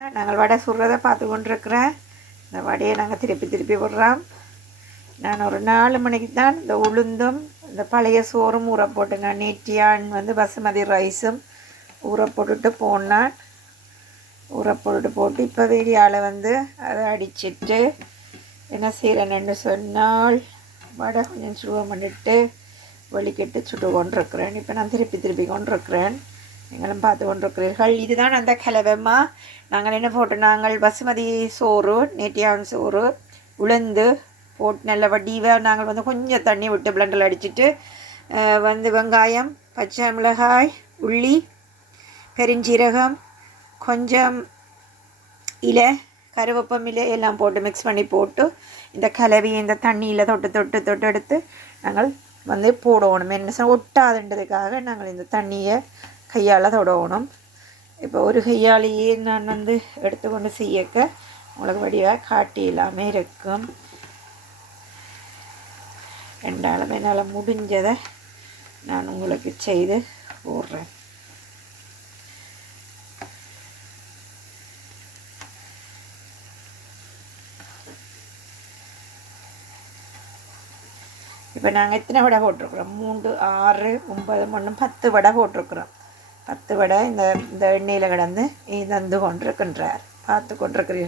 நாங்கள் வடை சுடுறதை பார்த்து கொண்டிருக்கிறேன். இந்த வடையை நாங்கள் திருப்பி திருப்பி விடுறோம். நான் ஒரு 4 மணிக்கு தான் இந்த உளுந்தும் இந்த பழைய சோறும் ஊற போட்டுங்க. நேற்றியான் பசுமதி ரைஸும் ஊற போட்டுட்டு போனான். ஊற போட்டு இப்போ வெளியால் அதை அடிச்சிட்டு என்ன செய்கிறேன்னு சொன்னால் வடை கொஞ்சம் சுடுவோம் பண்ணிட்டு வலிக்கிட்டு சுட்டு கொண்டிருக்கிறேன். இப்போ நான் திருப்பி கொண்டிருக்கிறேன். நீங்களும் பார்த்து கொண்டிருக்கிறீர்கள். இதுதான் அந்த கலவைமா. நாங்கள் என்ன போட்டு நாங்கள் பசுமதி சோறு, நேட்டியான் சோறு, உளுந்து போட்டு நல்ல வடிவாக நாங்கள் கொஞ்சம் தண்ணி விட்டு பிளண்டில் அடிச்சுட்டு வெங்காயம், பச்சை மிளகாய், உள்ளி, பெருஞ்சீரகம், கொஞ்சம் இலை, கருவேப்பம் இலை எல்லாம் போட்டு மிக்ஸ் பண்ணி போட்டு இந்த கலவையை இந்த தண்ணியில் தொட்டு எடுத்து நாங்கள் போடணும். என்ன ஒட்டாதுன்றதுக்காக நாங்கள் இந்த தண்ணியை கையால் தொடணும். இப்போ ஒரு கையாலேயே நான் எடுத்துக்கொண்டு செய்யக்க உங்களுக்கு வடிவாக காட்டி இல்லாமல் இருக்கும். ரெண்டாலும் என்னால் முடிஞ்சதை நான் உங்களுக்கு செய்து போடுறேன். இப்போ நாங்கள் எத்தனை வடை போட்டிருக்குறோம்? 3, 6, 9, 10 வடை போட்டிருக்குறோம். 10 வடை இந்த எண்ணெயில் கிடந்து தந்து கொண்டிருக்கின்றார். பார்த்து கொண்டிருக்கிறீர்கள்.